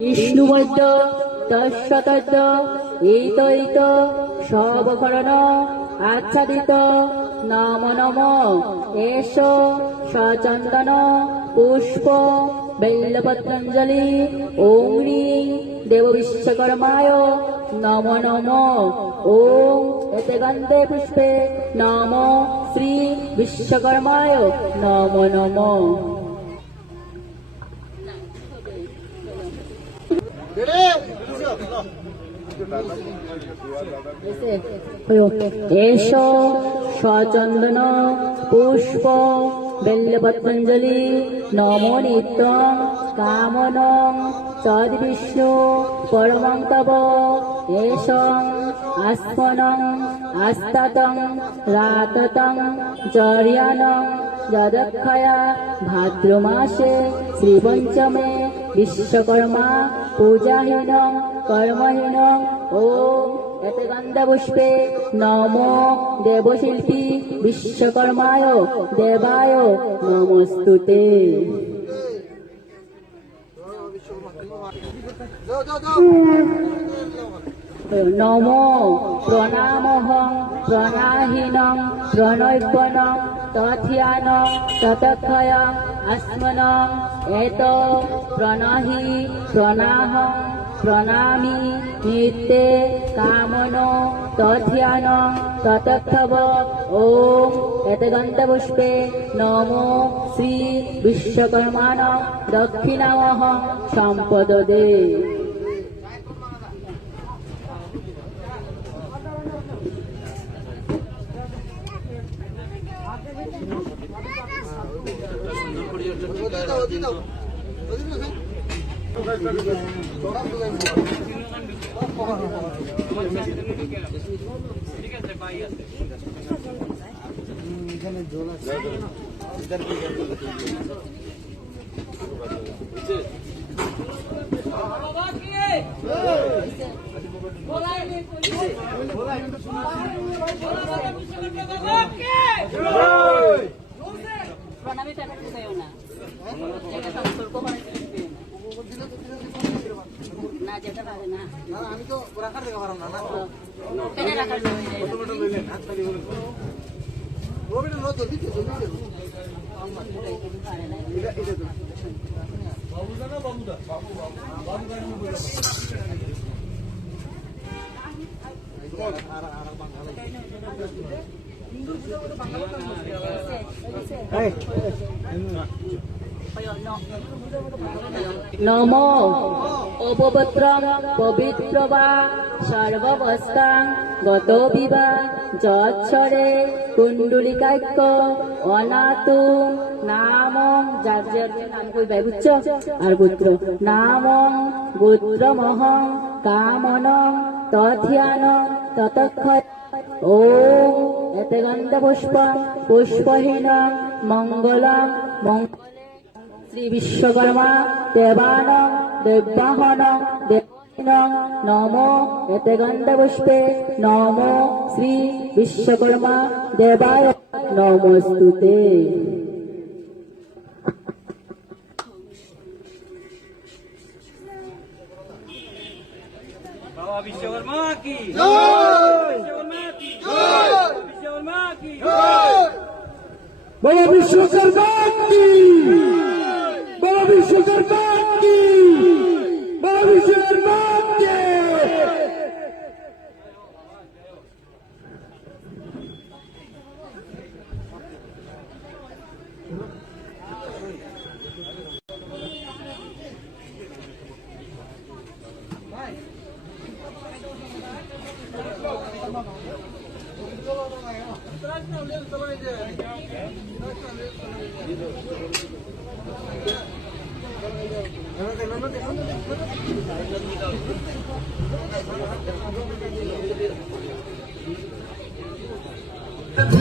বিষ্ণুবৈদ্য তস্যতদ্য এইত সবকরণ আচ্ছাদিত নম নম এষ সচন্দন পুষ্প বেল্লপত্রাঞ্জলি ওম হ্রিং দেব বিশ্বকর্মায় নম নম ওম এতে গন্ধে পুষ্পে নম শ্রী বিশ্বকর্মায় নম নম। এষ সচন্দন পুষ্প বেল্লপত্রাঞ্জলি নমো নিত্যং কামনং তদ্বিষ্ণু পরমং তব এষং আস্পনং আস্তাতং রাততং জর্যানং যদক্ষয়া ভাদ্রমাসে শ্রীপঞ্চমে বিশ্বকর্মা পূজাহীনং কর্মহীনং ওম এতে গন্ধপুষ্পে নমো দেবশিল্পী বিশ্বকর্মায় দেবায় নমস্তুতে। নমো প্রণামহং প্রণাহীনং প্রণয়্যনং তথ্যানং ততক্ষয়ং আস্মনং এত প্রণহি প্রণাহং প্রণামি নিত্যে কামনো তথ্যানং ততক্ষব ওম এতে গন্ধপুষ্পে নমো শ্রী বিশ্বকর্মাণং দক্ষিণামহং সম্পদদে। প্রণামী টাকা দিও না, না যেটা পারে না আমি তো রাখার দেখা পারলাম না কেন রাখার নম অপপত্রং পবিত্র বা সর্ববস্তাং গত বিবা যৎসরে কুণ্ডলিকাক্য অনাতু নাম যার নাম কইবে বুঝছো আর গোত্র নাম গোত্রমহং কামনং তথ্যানং ততক্ষয় ওম এতে গন্ধপুষ্পং পুষ্পহীনং মঙ্গলং মঙ্গলে শ্রী বিশ্বকর্মা দেবানং দেবাহনং দেবাহনং নমো এতে গন্ধপুষ্পে নমো শ্রী বিশ্বকর্মা দেবায় নমস্তুতে। বাবা বিশ্বকর্মা কি জয়, বিশ্বকর্মা কি জয়, বিশ্বকর্মা কি জয়, বাবা বিশ্বকর্মা কি, বাবা বিশ্বকর্মা কি, বাবা বিশ্বকর্মা কি। प्रभु